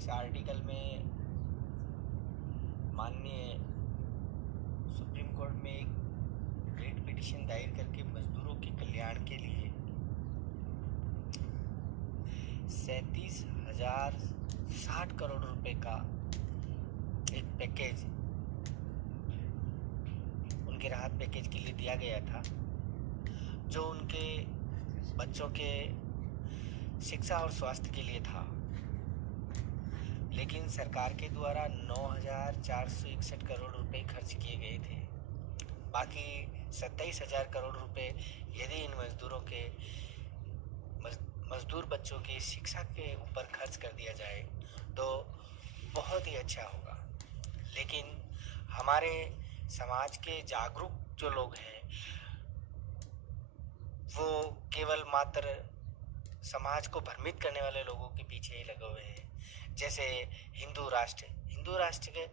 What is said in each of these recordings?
इस आर्टिकल में माननीय सुप्रीम कोर्ट में एक रेट पिटीशन दायर करके मजदूरों के कल्याण के लिए 37,060 करोड़ रुपए का एक पैकेज उनके राहत पैकेज के लिए दिया गया था, जो उनके बच्चों के शिक्षा और स्वास्थ्य के लिए था। लेकिन सरकार के द्वारा 9,461 करोड़ रुपए खर्च किए गए थे। बाकी 27,000 करोड़ रुपए यदि इन मजदूरों के मजदूर बच्चों की शिक्षा के ऊपर खर्च कर दिया जाए तो बहुत ही अच्छा होगा। लेकिन हमारे समाज के जागरूक जो लोग हैं वो केवल मात्र समाज को भ्रमित करने वाले लोगों के पीछे ही लगे हुए हैं। जैसे हिंदू राष्ट्र के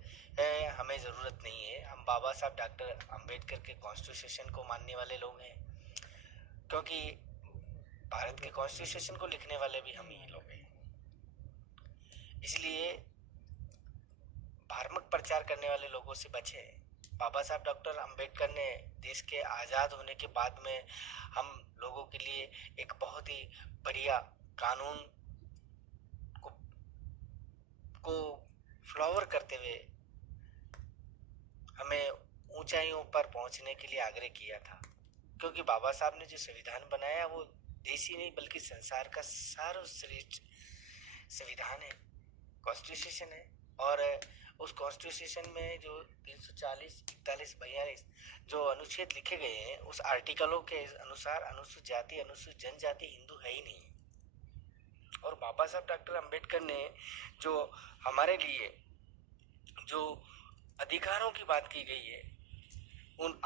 हमें ज़रूरत नहीं है। हम बाबा साहब डॉक्टर अंबेडकर के कॉन्स्टिट्यूशन को मानने वाले लोग हैं, क्योंकि भारत के कॉन्स्टिट्यूशन को लिखने वाले भी हम ही लोग हैं। इसलिए भ्रामक प्रचार करने वाले लोगों से बचें। बाबा साहब डॉक्टर अंबेडकर ने देश के आज़ाद होने के बाद में हम लोगों के लिए एक बहुत ही बढ़िया कानून को फ्लावर करते हुए हमें ऊंचाइयों पर पहुंचने के लिए आग्रह किया था। क्योंकि बाबा साहब ने जो संविधान बनाया वो देश ही नहीं बल्कि संसार का सर्वश्रेष्ठ संविधान है, कॉन्स्टिट्यूशन है। और उस कॉन्स्टिट्यूशन में जो 340, 41, 42 जो अनुच्छेद लिखे गए हैं, उस आर्टिकलों के अनुसार अनुसूचित जाति, अनुसूचित जनजाति हिंदू है ही नहीं। और बाबा साहब डॉक्टर अंबेडकर ने जो हमारे लिए जो अधिकारों की बात की गई है, उन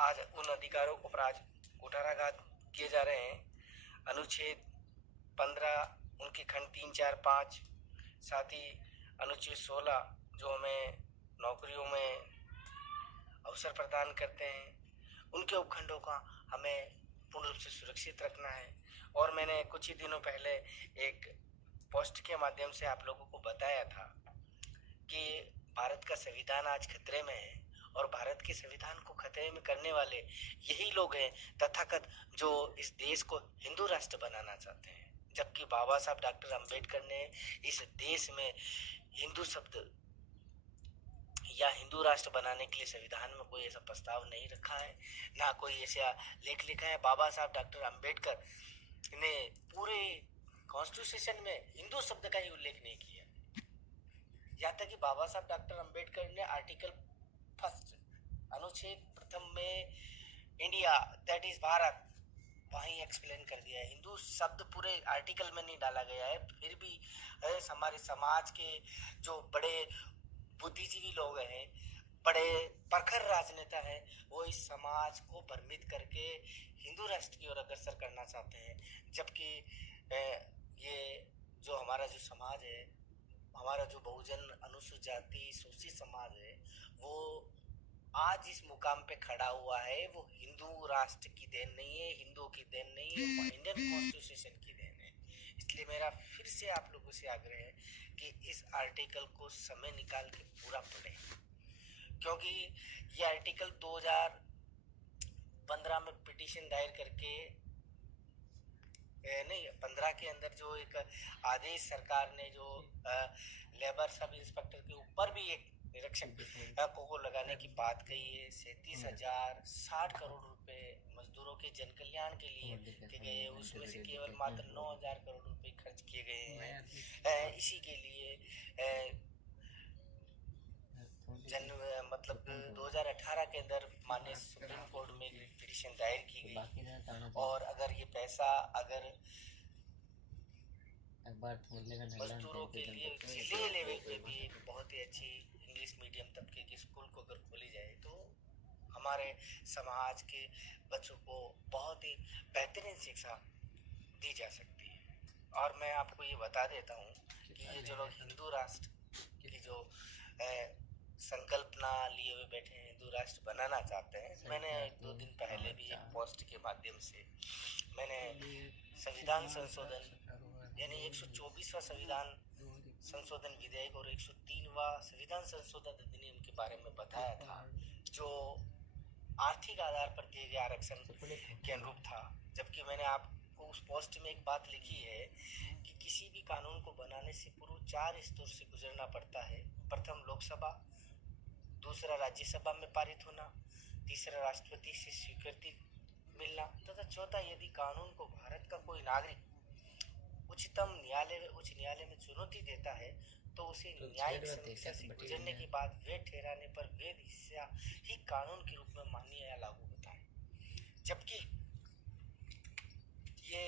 अधिकारों को आज कुठाराघात किए जा रहे हैं। अनुच्छेद 15 उनके खंड 3, 4, 5, साथ ही अनुच्छेद 16 जो हमें नौकरियों में अवसर प्रदान करते हैं, उनके उपखंडों का हमें पूर्ण रूप से सुरक्षित रखना है। और मैंने कुछ ही दिनों पहले एक पोस्ट के माध्यम से आप लोगों को बताया था कि भारत का संविधान आज खतरे में है, और भारत के संविधान को खतरे में करने वाले यही लोग हैं तथाकथ जो इस देश को हिंदू राष्ट्र बनाना चाहते हैं। जबकि बाबा साहब डॉक्टर अंबेडकर ने इस देश में हिंदू शब्द या हिंदू राष्ट्र बनाने के लिए संविधान में कोई ऐसा प्रस्ताव नहीं रखा है, ना कोई ऐसा लेख लिखा है। बाबा साहब डॉक्टर अंबेडकर ने पूरे कॉन्स्टिट्यूशन में हिंदू शब्द का ही उल्लेख नहीं किया। यहाँ तक कि बाबा साहब डॉक्टर अंबेडकर ने आर्टिकल 1 अनुच्छेद 1 में इंडिया दैट इज भारत वहीं एक्सप्लेन कर दिया है। हिंदू शब्द पूरे आर्टिकल में नहीं डाला गया है। फिर भी हमारे समाज के जो बड़े बुद्धिजीवी लोग हैं, बड़े प्रखर राजनेता हैं, वो इस समाज को भ्रमित करके हिंदू राष्ट्र की ओर अग्रसर करना चाहते हैं। जबकि ये जो हमारा जो समाज है, हमारा जो बहुजन अनुसूचित जाति शोषित समाज है, वो आज इस मुकाम पे खड़ा हुआ है, वो हिंदू राष्ट्र की देन नहीं है, हिंदुओं की देन नहीं है, वो इंडियन कॉन्स्टिट्यूशन की देन है। इसलिए मेरा फिर से आप लोगों से आग्रह है कि इस आर्टिकल को समय निकाल के पूरा पढ़ें, क्योंकि ये आर्टिकल 2015 में पिटीशन दायर करके नहीं 15 के अंदर जो एक आदेश सरकार ने जो लेबर सब इंस्पेक्टर के ऊपर भी एक निरीक्षक को लगाने की बात कही है। 37,060 करोड़ रुपए मजदूरों के जन कल्याण के लिए किए गए, उसमें से केवल मात्र 9,000 करोड़ रुपए खर्च किए गए हैं। इसी के लिए 2018 के अंदर माननीय सुप्रीम कोर्ट में पिटीशन दायर की गई। और अगर ये पैसा अगर मजदूरों के लिए जिले लेवल पे भी एक बहुत ही अच्छी इंग्लिश मीडियम तबके की स्कूल को अगर खोली जाए तो हमारे समाज के बच्चों को बहुत ही बेहतरीन शिक्षा दी जा सकती है। और मैं आपको ये बता देता हूँ कि ये जो लोग हिंदू राष्ट्र की जो संकल्पना लिए हुए बैठे हैं, हिंदू राष्ट्र बनाना चाहते हैं, मैंने 1-2 दिन पहले भी एक पोस्ट के माध्यम से मैंने संविधान संशोधन यानी 124वां संविधान संशोधन विधेयक और 103वां संविधान संशोधन अधिनियम के बारे में बताया था, जो आर्थिक आधार पर दिए गए आरक्षण के अनुरूप था। जबकि मैंने आपको उस पोस्ट में एक बात लिखी है कि किसी भी कानून को बनाने से पूर्व 4 स्तरों से गुजरना पड़ता है। प्रथम लोकसभा, दूसरा राज्यसभा में पारित होना, तीसरा राष्ट्रपति से स्वीकृति मिलना तथा चौथा यदि कानून को भारत का कोई नागरिक उच्च न्यायालय में चुनौती देता है तो उसे न्यायिक समीक्षा से गुजरने के बाद वे ठहराने पर वे हिस्सा ही कानून के रूप में मान्य या लागू होता है। जबकि ये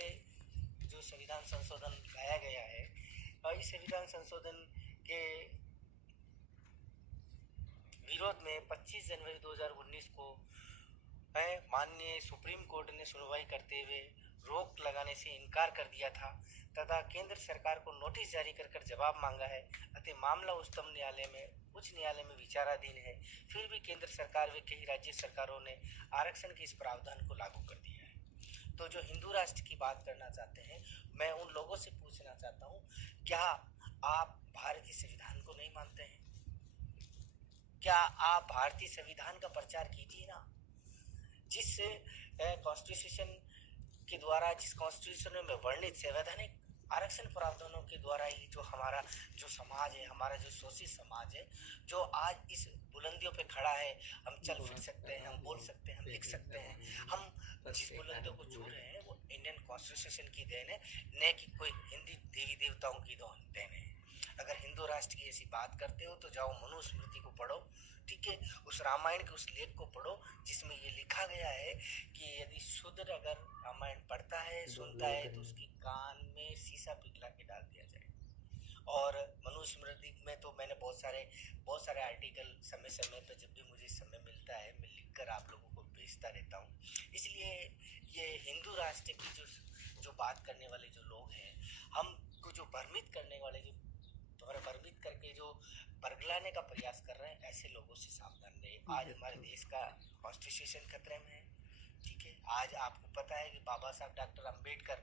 जो संविधान संशोधन लाया गया है, इस संविधान संशोधन के विरोध में 25 जनवरी 2019 को माननीय सुप्रीम कोर्ट ने सुनवाई करते हुए रोक लगाने से इनकार कर दिया था तथा केंद्र सरकार को नोटिस जारी कर जवाब मांगा है। अतः मामला उच्च न्यायालय में विचाराधीन है। फिर भी केंद्र सरकार व कई राज्य सरकारों ने आरक्षण के इस प्रावधान को लागू कर दिया है। तो जो हिंदू राष्ट्र की बात करना चाहते हैं, मैं उन लोगों से पूछना चाहता हूँ, क्या आप भारतीय संविधान को नहीं मानते हैं? क्या आप भारतीय संविधान का प्रचार कीजिए ना, जिस कॉन्स्टिट्यूशन के द्वारा, जिस कॉन्स्टिट्यूशन में वर्णित संवैधानिक आरक्षण प्रावधानों के द्वारा ही जो हमारा जो समाज है, हमारा जो शोषित समाज है, जो आज इस बुलंदियों पे खड़ा है, हम चल फिर सकते हैं, हम बोल सकते हैं, हम लिख सकते हैं, हम जिस बुलंदियों को छू रहे हैं वो इंडियन कॉन्स्टिट्यूशन की देन है, न कि कोई हिंदी देवी देवताओं की देन है। अगर हिंदू राष्ट्र की ऐसी बात करते हो तो जाओ मनुस्मृति को पढ़ो, ठीक है, उस रामायण के उस लेख को पढ़ो जिसमें ये लिखा गया है कि यदि शूद्र अगर रामायण पढ़ता है, सुनता है, तो उसके कान में शीशा पिघला के डाल दिया जाए। और मनुस्मृति में तो मैंने बहुत सारे आर्टिकल समय समय पर जब भी मुझे समय मिलता है मैं लिखकर आप लोगों को भेजता रहता हूँ। इसलिए ये हिंदू राष्ट्र की जो बात करने वाले जो लोग हैं, हमको जो भ्रमित करने वाले, जो तुम्हारा भ्रमित करके जो बरगलाने का प्रयास कर रहे हैं, ऐसे लोगों से सावधान रहिए। आज हमारे देश का कॉन्स्टिट्यूशन खतरे में है, ठीक है। आज आपको पता है कि बाबा साहब डॉक्टर अंबेडकर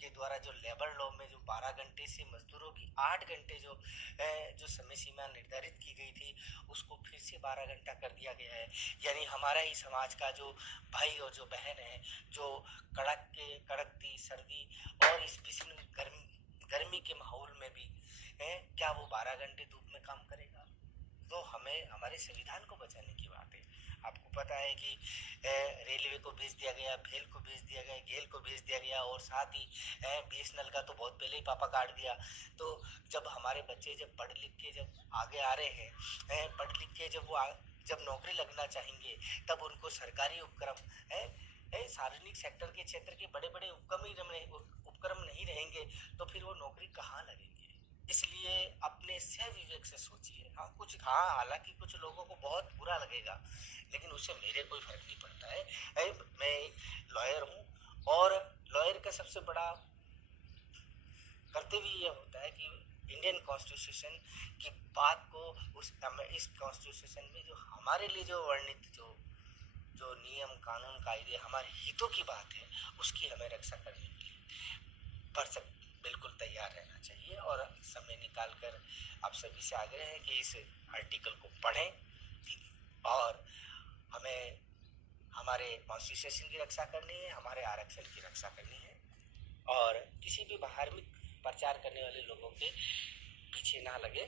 के द्वारा जो लेबर लॉ में जो 12 घंटे से मजदूरों की 8 घंटे जो समय सीमा निर्धारित की गई थी, उसको फिर से 12 घंटा कर दिया गया है। यानी हमारा ही समाज का जो भाई और जो बहन है, जो कड़कती सर्दी और इस भीषण गर्मी के माहौल में भी क्या वो 12 घंटे धूप में काम करेगा? तो हमें हमारे संविधान को बचाने की बात है। आपको पता है कि रेलवे को भेज दिया गया, भेल को भेज दिया गया, गेल को भेज दिया गया, और साथ ही BSNL का तो बहुत पहले ही पापा काट दिया। तो जब हमारे बच्चे जब पढ़ लिख के जब आगे आ रहे हैं, पढ़ लिख के जब नौकरी लगना चाहेंगे, तब उनको सरकारी उपक्रम सार्वजनिक सेक्टर के क्षेत्र के बड़े बड़े उपक्रम नहीं रहेंगे, तो फिर वो नौकरी कहाँ लगेंगे? इसलिए अपने सह विवेक से सोचिए। हालांकि कुछ लोगों को बहुत बुरा लगेगा, लेकिन उससे मेरे कोई फर्क नहीं पड़ता है। मैं लॉयर हूँ और लॉयर का सबसे बड़ा कर्तव्य ये होता है कि इंडियन कॉन्स्टिट्यूशन की बात को इस कॉन्स्टिट्यूशन में जो हमारे लिए जो वर्णित जो नियम कानून कायदे हमारे हितों की बात है, उसकी हमें रक्षा करने के लिए बिल्कुल तैयार रहना चाहिए। और समय निकाल कर आप सभी से आग्रह है कि इस आर्टिकल को पढ़ें और हमें हमारे कॉन्स्टिट्यूशन की रक्षा करनी है, हमारे आरक्षण की रक्षा करनी है, और किसी भी धार्मिक प्रचार करने वाले लोगों के पीछे ना लगे।